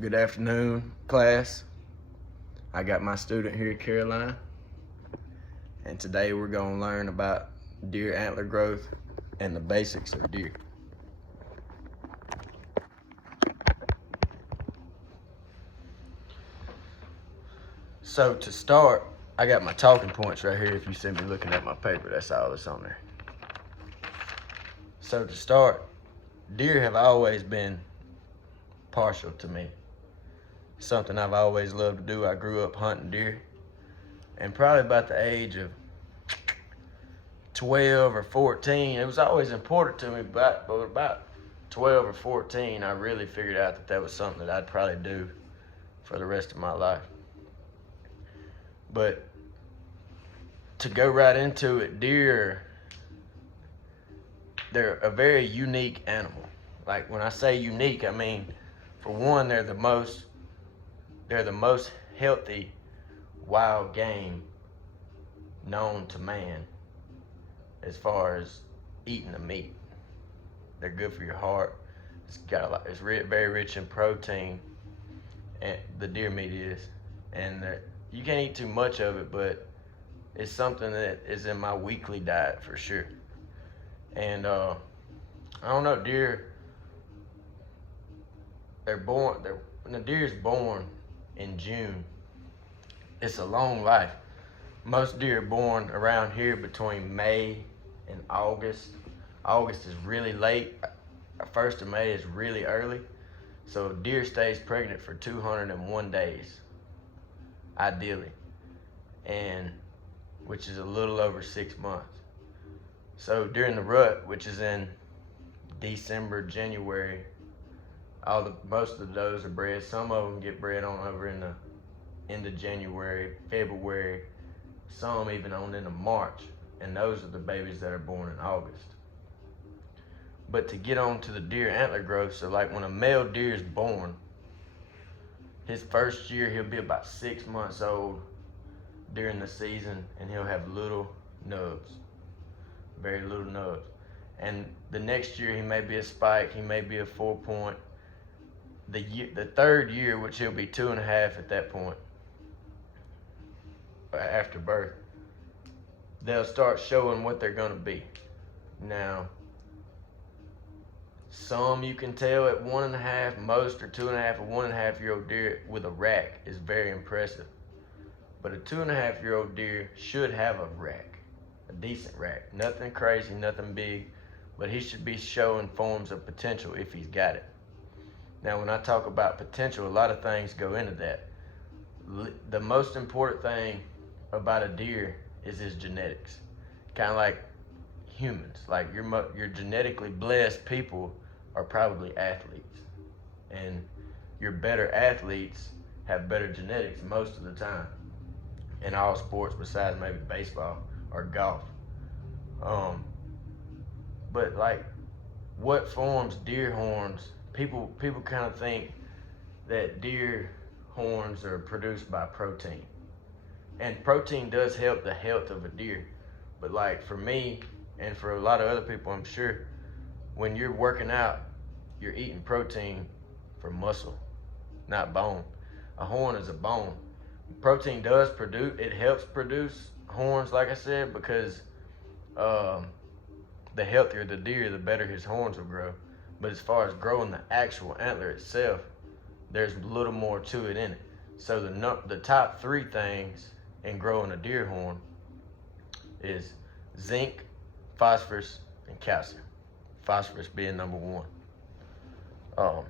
Good afternoon, class. I got my student here, Caroline, and today we're going to learn about deer antler growth and the basics of deer. So to start, I got my talking points right here. If you see me looking at my paper, that's all that's on there. So to start, deer have always been partial to me. Something I've always loved to do. I grew up hunting deer, and probably about the age of 12 or 14, it was always important to me, but about 12 or 14, I really figured out that was something that I'd probably do for the rest of my life. But to go right into it, deer, they're a very unique animal. Like when I say unique, I mean, for one, they're the most healthy wild game known to man as far as eating the meat. They're good for your heart. It's very rich in protein, and the deer meat is, and you can't eat too much of it, but it's something that is in my weekly diet for sure. And I don't know, deer. When the deer is born in June, it's a long life. Most deer are born around here between May and August. August is really late. 1st of May is really early. So a deer stays pregnant for 201 days, ideally, and which is a little over 6 months. So during the rut, which is in December, January, most of those are bred. Some of them get bred on over in the end of January, February, some even on into March, and those are the babies that are born in August. But to get on to the deer antler growth, so like when a male deer is born, his first year he'll be about 6 months old during the season, and he'll have little nubs, very little nubs. And the next year he may be a spike, he may be a 4-point. The third year, which he'll be 2.5 at that point, after birth, they'll start showing what they're gonna be. Now, some you can tell at 1.5, most are 2.5. A 1.5-year-old deer with a rack is very impressive. But a 2.5-year-old deer should have a rack, a decent rack. Nothing crazy, nothing big, but he should be showing forms of potential if he's got it. Now, when I talk about potential, a lot of things go into that. The most important thing about a deer is his genetics. Kind of like humans. Like your genetically blessed people are probably athletes. And your better athletes have better genetics most of the time in all sports besides maybe baseball or golf. But like what forms deer horns, people kind of think that deer horns are produced by protein. And protein does help the health of a deer. But like for me and for a lot of other people, I'm sure, when you're working out, you're eating protein for muscle, not bone. A horn is a bone. Protein it helps produce horns, like I said, because the healthier the deer, the better his horns will grow. But as far as growing the actual antler itself, there's a little more to it in it. So the top 3 things in growing a deer horn is zinc, phosphorus, and calcium. Phosphorus being number 1.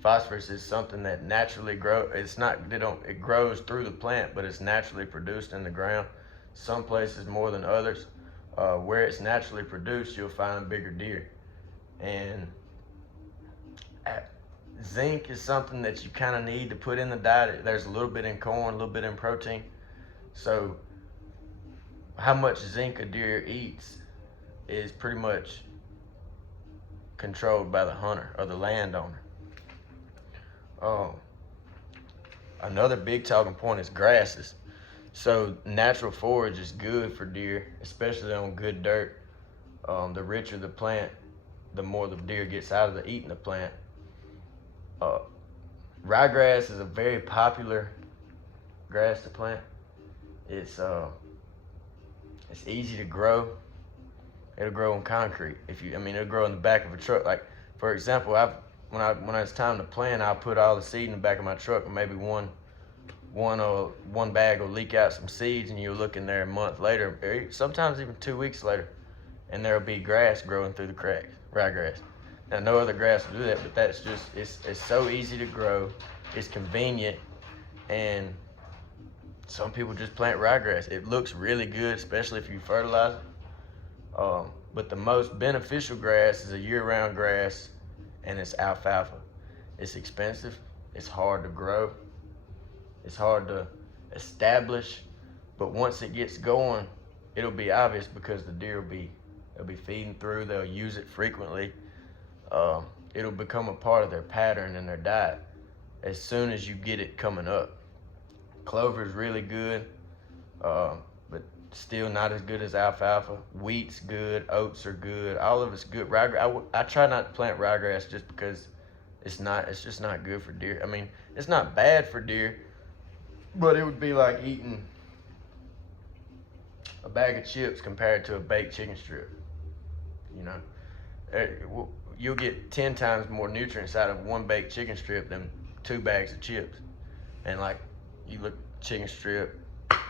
Phosphorus is something that naturally grows. It grows through the plant, but it's naturally produced in the ground. Some places more than others. Where it's naturally produced, you'll find bigger deer. And zinc is something that you kind of need to put in the diet. There's a little bit in corn, a little bit in protein. So how much zinc a deer eats is pretty much controlled by the hunter or the landowner. Another big talking point is grasses. So natural forage is good for deer, especially on good dirt. The richer the plant, the more the deer gets out of eating the plant. Ryegrass is a very popular grass to plant. It's easy to grow. It'll grow in concrete. It'll grow in the back of a truck. Like, for example, when it's time to plant, I'll put all the seed in the back of my truck, and maybe one bag will leak out some seeds, and you'll look in there a month later, or sometimes even 2 weeks later, and there'll be grass growing through the cracks, ryegrass. Now, no other grass will do that, but that's just, it's so easy to grow, it's convenient, and some people just plant ryegrass. It looks really good, especially if you fertilize it. But the most beneficial grass is a year-round grass, and it's alfalfa. It's expensive, it's hard to grow, it's hard to establish, but once it gets going, it'll be obvious because the deer they'll be feeding through, they'll use it frequently. It'll become a part of their pattern and their diet as soon as you get it coming up. Clover is really good, but still not as good as alfalfa. Wheat's good, oats are good, all of it's good. I try not to plant ryegrass just because it's just not good for deer. It's not bad for deer, but it would be like eating a bag of chips compared to a baked chicken strip. You'll get 10 times more nutrients out of one baked chicken strip than 2 bags of chips. And like, you look chicken strip,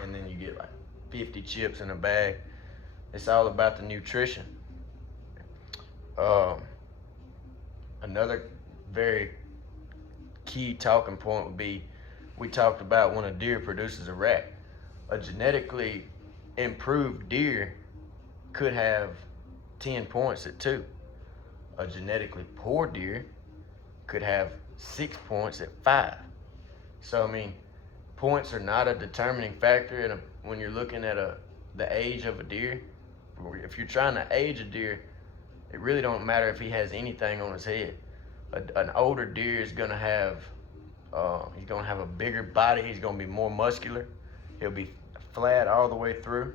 and then you get like 50 chips in a bag. It's all about the nutrition. Another very key talking point would be, we talked about when a deer produces a rack. A genetically improved deer could have 10 points at 2. A genetically poor deer could have 6 points at 5. So points are not a determining factor when you're looking at the age of a deer. If you're trying to age a deer, it really don't matter if he has anything on his head. An older deer is gonna have he's gonna have a bigger body. He's gonna be more muscular. He'll be flat all the way through.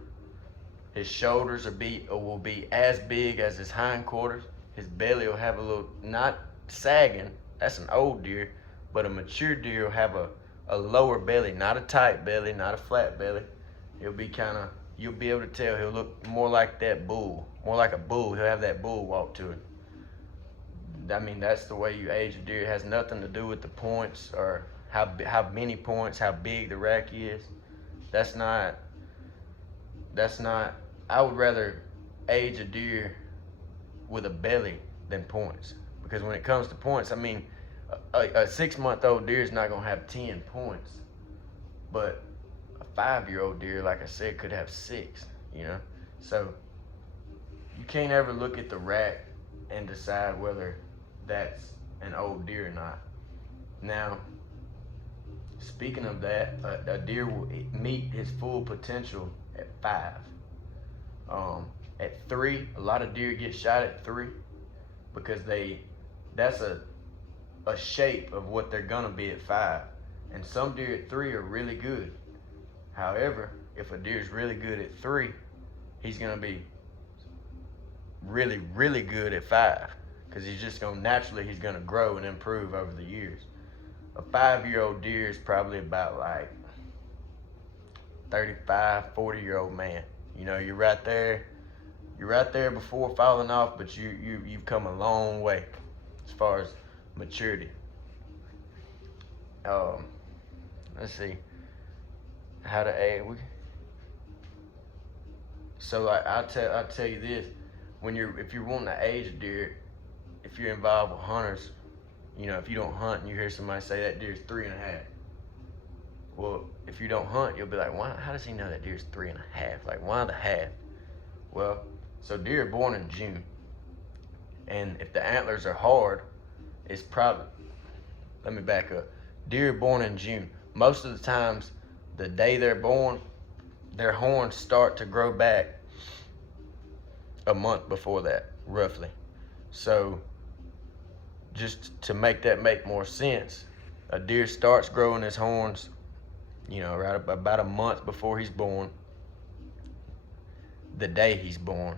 His shoulders will be as big as his hindquarters. His belly will have a little, not sagging, that's an old deer, but a mature deer will have a lower belly, not a tight belly, not a flat belly. He'll be you'll be able to tell he'll look more like that bull, more like a bull. He'll have that bull walk to it. That's the way you age a deer. It has nothing to do with the points or how many points, how big the rack is. That's not, I would rather age a deer with a belly than points. Because when it comes to points, a 6-month-old deer is not gonna have 10 points, but a 5-year-old deer, like I said, could have 6, So you can't ever look at the rack and decide whether that's an old deer or not. Now, speaking of that, a deer will meet his full potential at 5. At 3, a lot of deer get shot at 3 because that's a shape of what they're gonna be at 5. And some deer at 3 are really good. However, if a deer is really good at 3, he's gonna be really, really good at 5, because he's gonna grow and improve over the years. A 5-year-old deer is probably about like 35, 40-year-old man. You're right there before falling off, but you've come a long way as far as maturity. Let's see how to age. So I'll tell you this: if you're wanting to age a deer, if you're involved with hunters, if you don't hunt and you hear somebody say that deer's 3.5, well, if you don't hunt, you'll be like, why? How does he know that deer's 3.5? Like, why the half? Well, so deer are born in June, and if the antlers are hard, it's probably. Let me back up. Deer are born in June. Most of the times, the day they're born, their horns start to grow back a month before that, roughly. So, just to make that make more sense, a deer starts growing his horns, right about a month before he's born. The day he's born,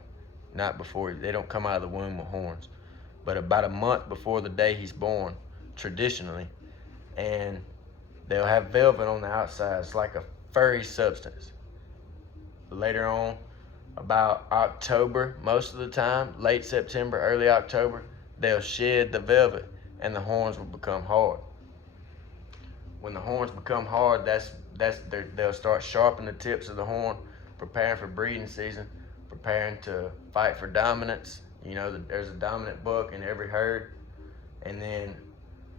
not before. They don't come out of the womb with horns, but about a month before the day he's born, traditionally, and they'll have velvet on the outside. It's like a furry substance. Later on, about October, most of the time, late September, early October, they'll shed the velvet and the horns will become hard. When the horns become hard, they'll start sharpening the tips of the horn, preparing for breeding season, preparing to fight for dominance. You know, there's a dominant buck in every herd, and then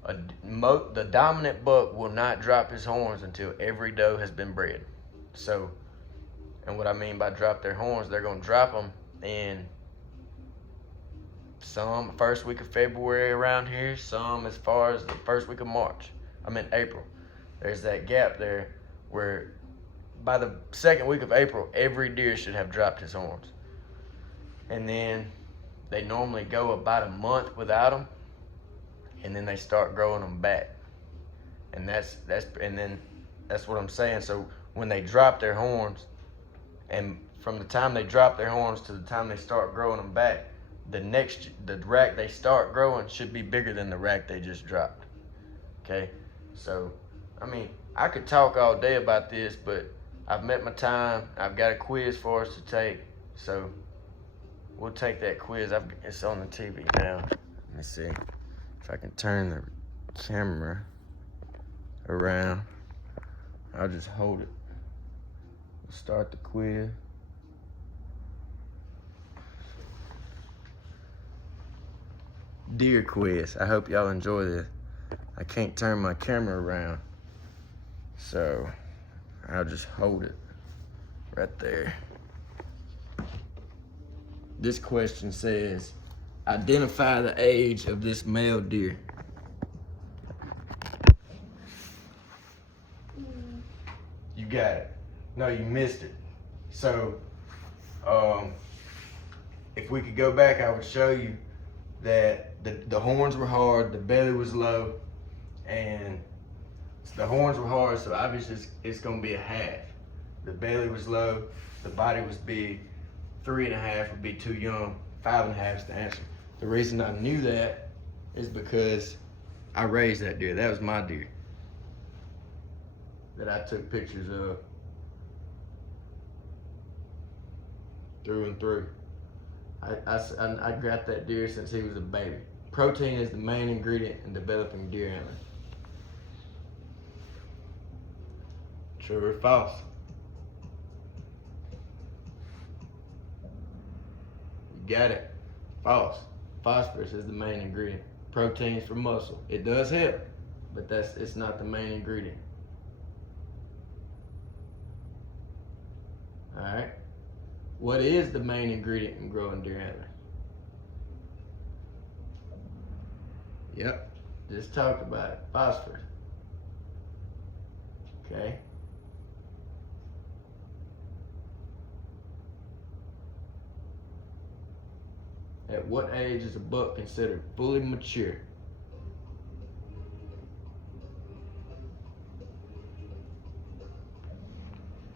the dominant buck will not drop his horns until every doe has been bred. So, and what I mean by drop their horns, they're going to drop them in some first week of February around here, some as far as the first week of March. April. There's that gap there where by the second week of April, every deer should have dropped his horns. And then they normally go about a month without them, and then they start growing them back. And that's what I'm saying. So when they drop their horns, and from the time they drop their horns to the time they start growing them back, the rack they start growing should be bigger than the rack they just dropped. Okay? So, I could talk all day about this, but I've met my time. I've got a quiz for us to take. So, we'll take that quiz. It's on the TV now. Let me see if I can turn the camera around. I'll just hold it. Start the quiz. Deer quiz. I hope y'all enjoy this. I can't turn my camera around, so I'll just hold it right there. This question says, identify the age of this male deer. You got it. No, you missed it. So, if we could go back, I would show you that the horns were hard, the belly was low, and the horns were hard, so obviously it's gonna be a half. The belly was low, the body was big, 3.5 would be too young, 5.5 is the answer. The reason I knew that is because I raised that deer. That was my deer that I took pictures of through and through. I got that deer since he was a baby. Protein is the main ingredient in developing deer antler. True or false? You got it. False. Phosphorus is the main ingredient. Proteins for muscle. It does help, but it's not the main ingredient. All right. What is the main ingredient in growing deer antler? Yep, just talked about it. Phosphorus. Okay. At what age is a buck considered fully mature?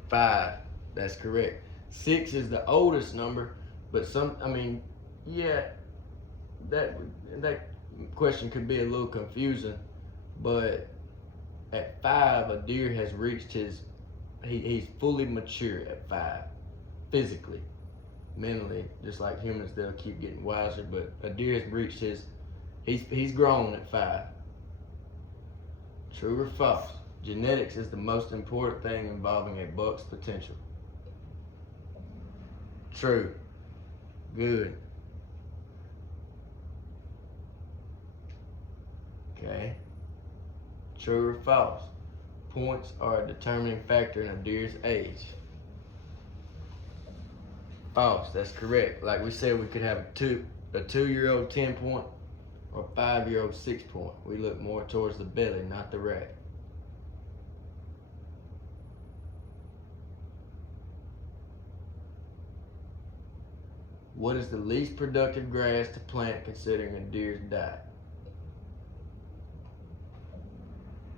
5. That's correct. 6 is the oldest number, but that question could be a little confusing, but at 5, a deer has reached he's fully mature at 5, physically. Mentally, just like humans, they'll keep getting wiser, but a deer has reached he's grown at 5. True or false? Genetics is the most important thing involving a buck's potential. True. Good. Okay. True or false? Points are a determining factor in a deer's age. False. That's correct. Like we said, we could have a 2-year-old 10-point or a 5-year-old 6-point. We look more towards the belly, not the rack. What is the least productive grass to plant considering a deer's diet?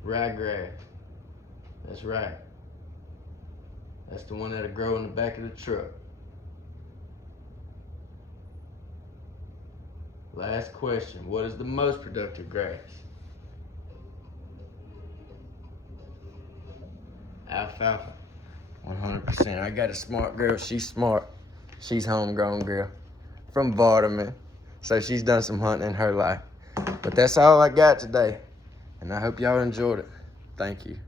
Ryegrass. That's right. That's the one that'll grow in the back of the truck. Last question. What is the most productive grass? Alfalfa. 100%. I got a smart girl. She's smart. She's homegrown girl from Vardaman. So she's done some hunting in her life. But that's all I got today. And I hope y'all enjoyed it. Thank you.